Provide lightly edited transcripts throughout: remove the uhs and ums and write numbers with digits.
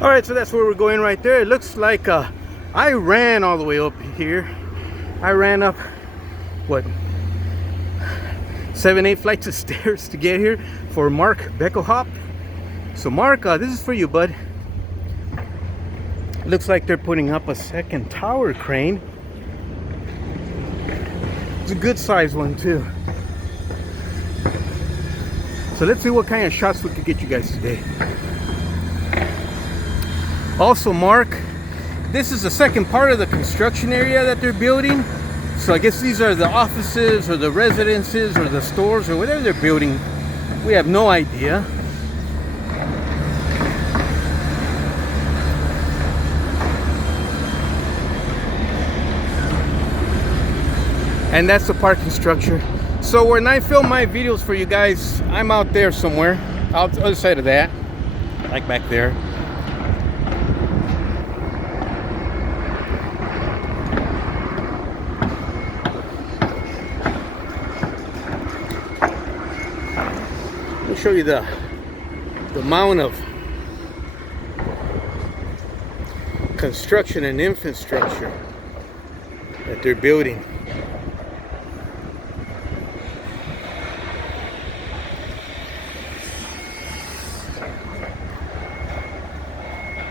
All right, so that's where we're going right there. It looks like I ran all the way up here. I ran up, what, 7, 8 flights of stairs to get here for Mark Beckelhop. So Mark, this is for you, bud. Looks like they're putting up a second tower crane. It's a good size one too. So let's see what kind of shots we could get you guys today. Also, Mark, this is the second part of the construction area that they're building. So I guess these are the offices or the residences or the stores or whatever they're building. We have no idea. And that's the parking structure. So when I film my videos for you guys, I'm out there somewhere, out the other side of that, like back there. Let me show you the amount of construction and infrastructure that they're building.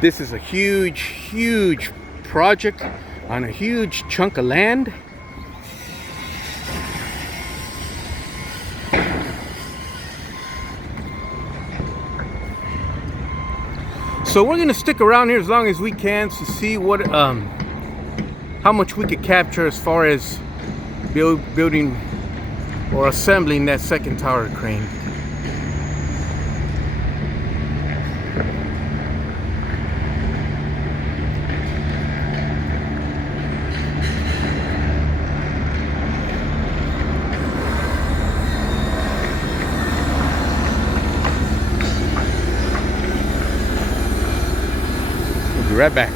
This is a huge project on a huge chunk of land. So we're gonna stick around here as long as we can to see what how much we could capture as far as building or assembling that second tower crane. We'll be right back.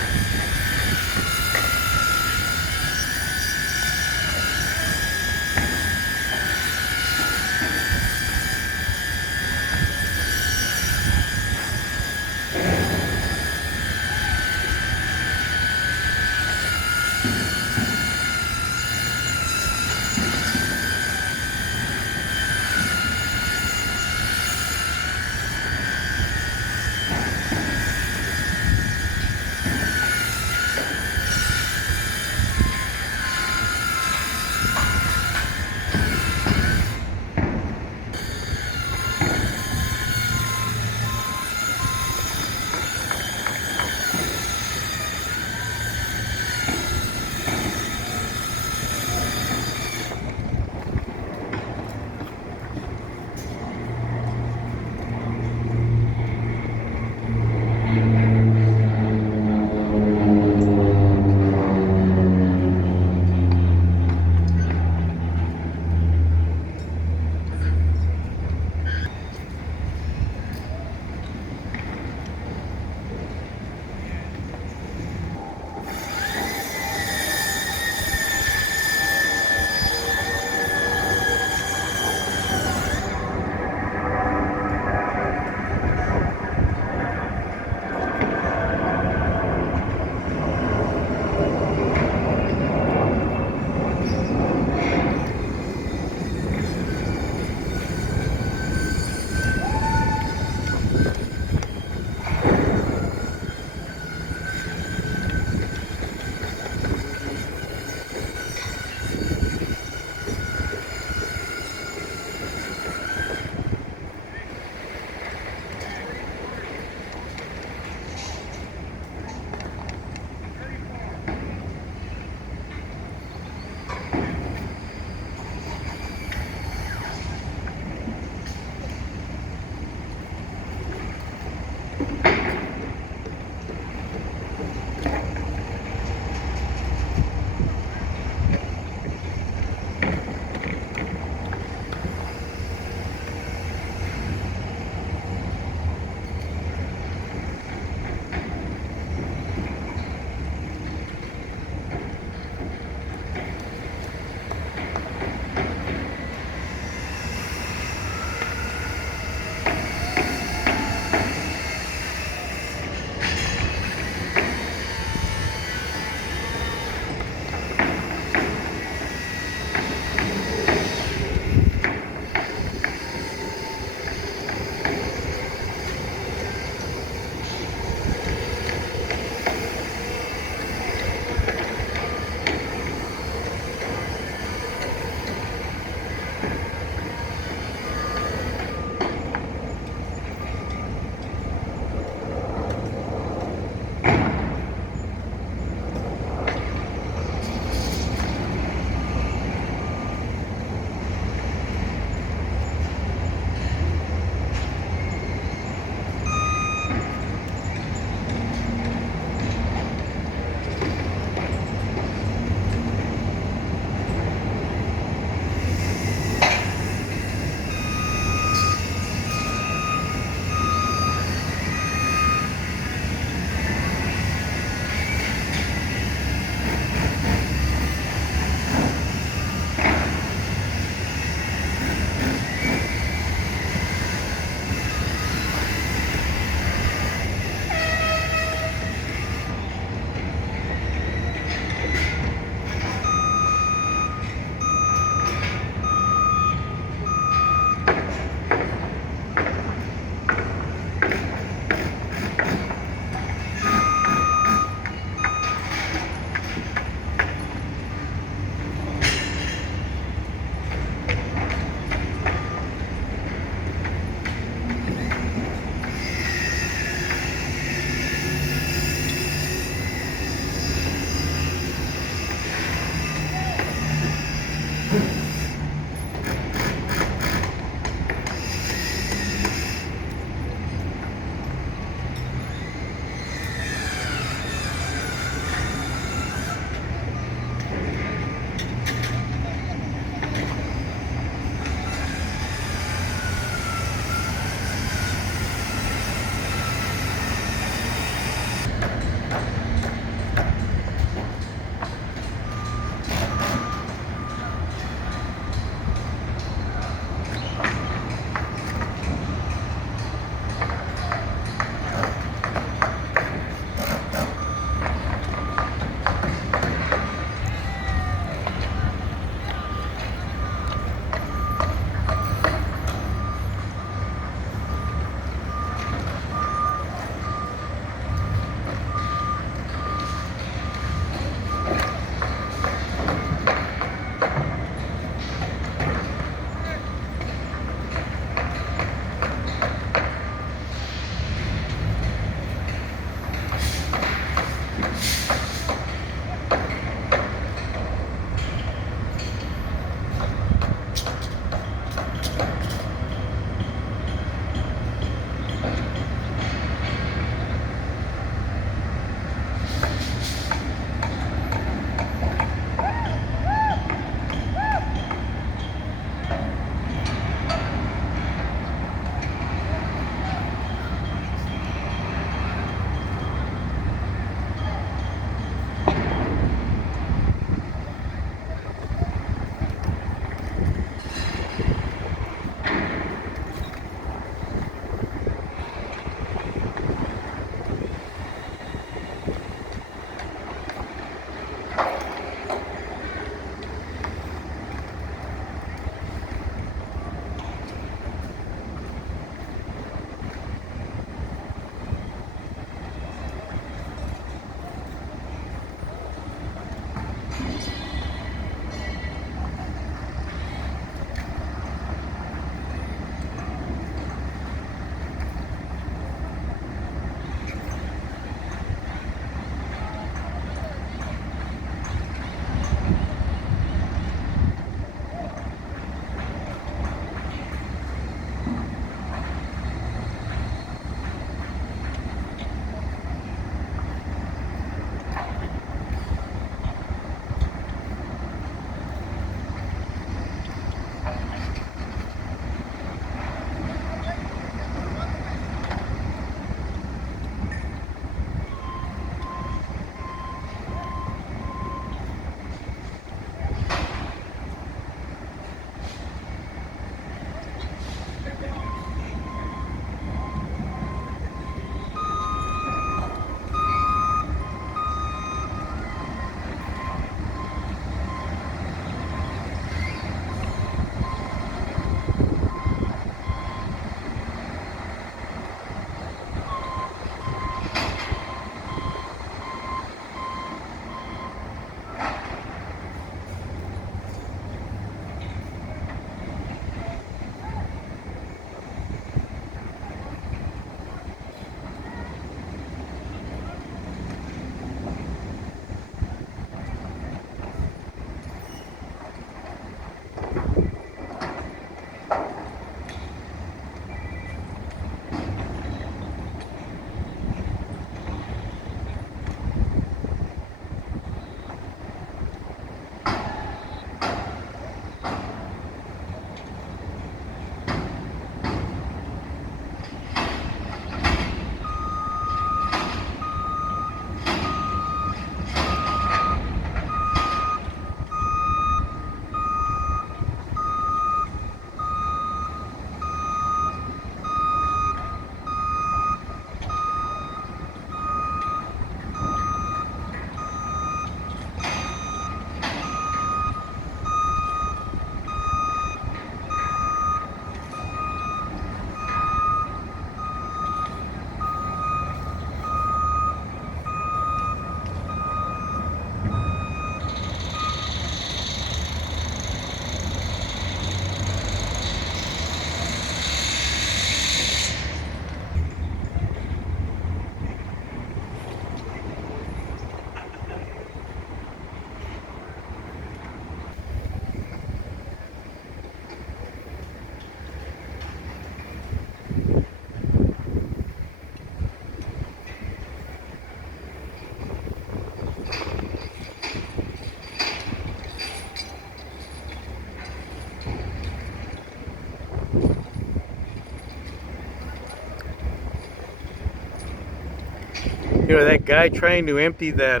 You know, that guy trying to empty that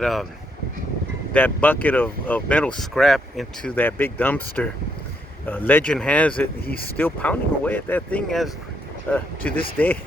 that bucket of metal scrap into that big dumpster. Legend has it he's still pounding away at that thing as to this day.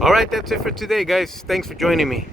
All right, that's it for today, guys. Thanks for joining me.